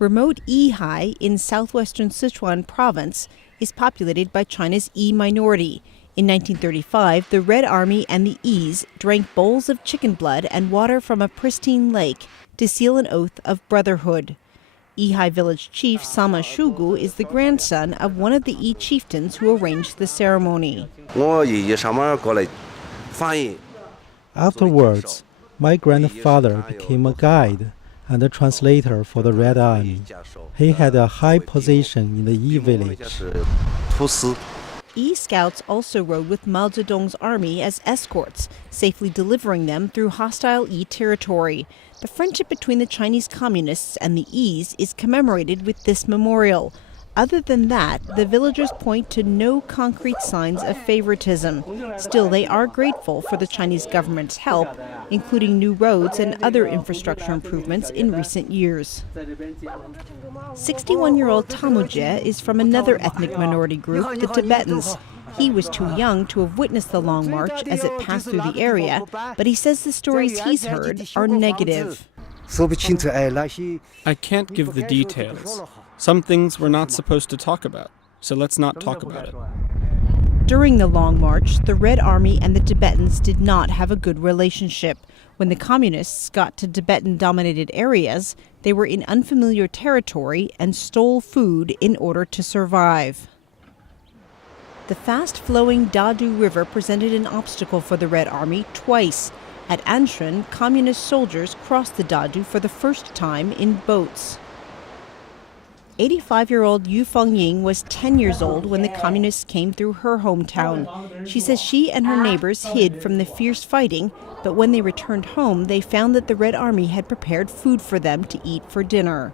Remote Yihai in southwestern Sichuan province is populated by China's Yi minority. In 1935, the Red Army and the Yis drank bowls of chicken blood and water from a pristine lake to seal an oath of brotherhood. Yihai village chief Sama Shugu is the grandson of one of the Yi chieftains who arranged the ceremony. Afterwards, my grandfather became a guide and a translator for the Red Army. He had a high position in the Yi village. Yi scouts also rode with Mao Zedong's army as escorts, safely delivering them through hostile Yi territory. The friendship between the Chinese communists and the Yis is commemorated with this memorial. Other than that, the villagers point to no concrete signs of favoritism. Still, they are grateful for the Chinese government's help, including new roads and other infrastructure improvements in recent years. 61-year-old Tamuje is from another ethnic minority group, the Tibetans. He was too young to have witnessed the Long March as it passed through the area, but he says the stories he's heard are negative. I can't give the details. Some things we're not supposed to talk about, so let's not talk about it. During the Long March, the Red Army and the Tibetans did not have a good relationship. When the communists got to Tibetan-dominated areas, they were in unfamiliar territory and stole food in order to survive. The fast-flowing Dadu River presented an obstacle for the Red Army twice. At Anshan, communist soldiers crossed the Dadu for the first time in boats. 85-year-old Yu Fengying was 10 years old when the communists came through her hometown. She says she and her neighbors hid from the fierce fighting, but when they returned home, they found that the Red Army had prepared food for them to eat for dinner.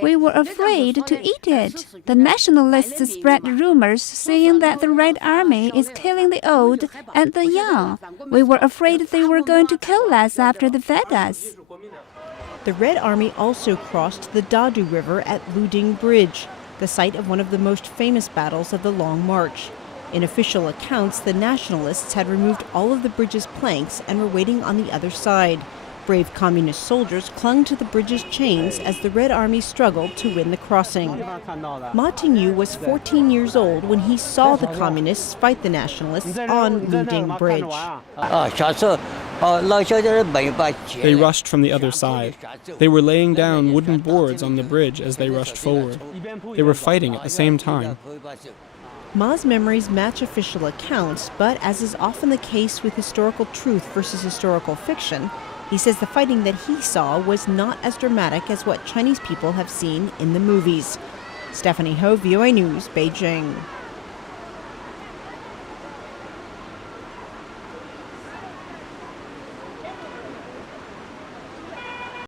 We were afraid to eat it. The nationalists spread rumors saying that the Red Army is killing the old and the young. We were afraid they were going to kill us after they fed us. The Red Army also crossed the Dadu River at Luding Bridge, the site of one of the most famous battles of the Long March. In official accounts, the nationalists had removed all of the bridge's planks and were waiting on the other side. Brave communist soldiers clung to the bridge's chains as the Red Army struggled to win the crossing. Ma Tingyu was 14 years old when he saw the communists fight the nationalists on Luding Bridge. They rushed from the other side. They were laying down wooden boards on the bridge as they rushed forward. They were fighting at the same time. Ma's memories match official accounts, but as is often the case with historical truth versus historical fiction, he says the fighting that he saw was not as dramatic as what Chinese people have seen in the movies. Stephanie Ho, VOA News, Beijing.